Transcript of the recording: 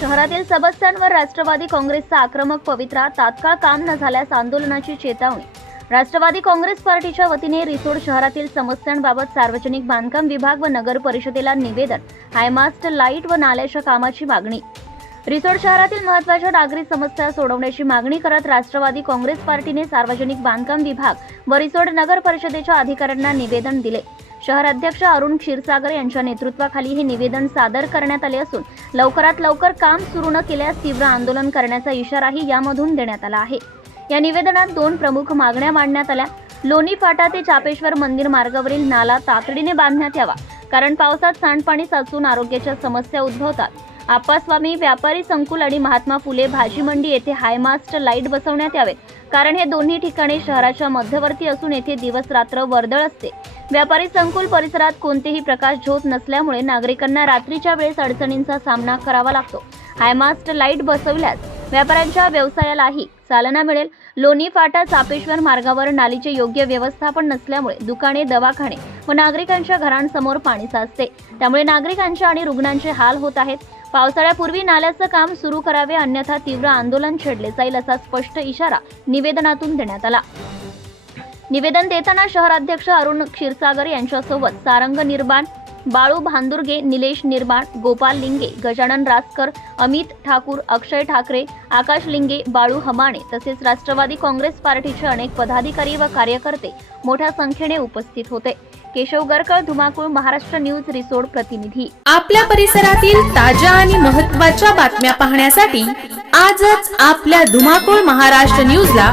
शहरातील समस्यांवर राष्ट्रवादी काँग्रेसचा आक्रमक पवित्रा तात्काळ काम न झाल्यास आंदोलनाची चेतावणी. राष्ट्रवादी काँग्रेस पार्टीच्या वतीने रिसोड शहरातील समस्यांबाबत सार्वजनिक बांधकाम विभाग व नगर परिषदेला निवेदन हायमास्ट लाइट व नाल्याच्या कामाची मागणी. रिसोड शहरातील महत्त्वाच्या नागरी समस्या सोडवण्याची मागणी करत राष्ट्रवादी काँग्रेस पार्टीने सार्वजनिक बांधकाम विभाग व रिसोड नगर परिषदेच्या अधिकाऱ्यांना निवेदन दिले. शहर अध्यक्ष अरुण क्षीरसागर यांच्या नेतृत्वाखाली हे निवेदन सादर करण्यात आले असून लवकरात लवकर काम सुरू न केल्यास तीव्र आंदोलन करण्याचा इशाराही यामधून देण्यात आला आहे. या निवेदनात दोन प्रमुख मागण्या मांडण्यात आल्या. लोणी फाटा ते चापेश्वर मंदिर मार्गावरील नाला तातडीने बांधण्यात यावा कारण पावसात सांडपाणी साचून आरोग्याच्या समस्या उद्भवतात. आप्पास्वामी व्यापारी संकुल आणि महात्मा फुले भाजी मंडी येथे हायमास्ट लाइट बसवण्यात यावेत कारण हे दोन्ही ठिकाणे शहराच्या मध्यवर्ती असून येथे दिवस रात्र वर्दळ असते. व्यापारी संकुल परिसरात कोणतेही प्रकाश झोत नसल्यामुळे नागरिकांना रात्रीच्या वेळेस अडचणींचा सामना करावा लागतो. हायमास्ट लाइट बसवल्यास व्यापाऱ्यांच्या व्यवसायालाही चालना मिळेल. लोणी फाटा चापेश्वर मार्गावर नालीचे योग्य व्यवस्थापन नसल्यामुळे दुकाने दवाखाने व नागरिकांच्या घरांसमोर पाणी साचते. त्यामुळे नागरिकांचे आणि रुग्णांचे हाल होत आहेत. पावसाळ्यापूर्वी नाल्याचं काम सुरू करावे अन्यथा तीव्र आंदोलन छेडले जाईल असा स्पष्ट इशारा निवेदनातून देण्यात आला. निवेदन देताना शहराध्यक्ष अरुण क्षीरसागर यांच्यासोबत सारंग निर्माण बाळू भांदुर्गे निलेश निर्माण गोपाल लिंगे गजानन रासकर अमित ठाकूर अक्षय ठाकरे आकाश लिंगे बाळू हमाणे तसेच राष्ट्रवादी काँग्रेस पार्टीचे अनेक पदाधिकारी व कार्यकर्ते मोठ्या संख्येने उपस्थित होते. केशव गरकळ धुमाकूळ महाराष्ट्र न्यूज रिसोड प्रतिनिधी. आपल्या परिसरातील ताज्या आणि महत्त्वाच्या बातम्या पाहण्यासाठी आजच आपल्या धुमाकूळ महाराष्ट्र न्यूजला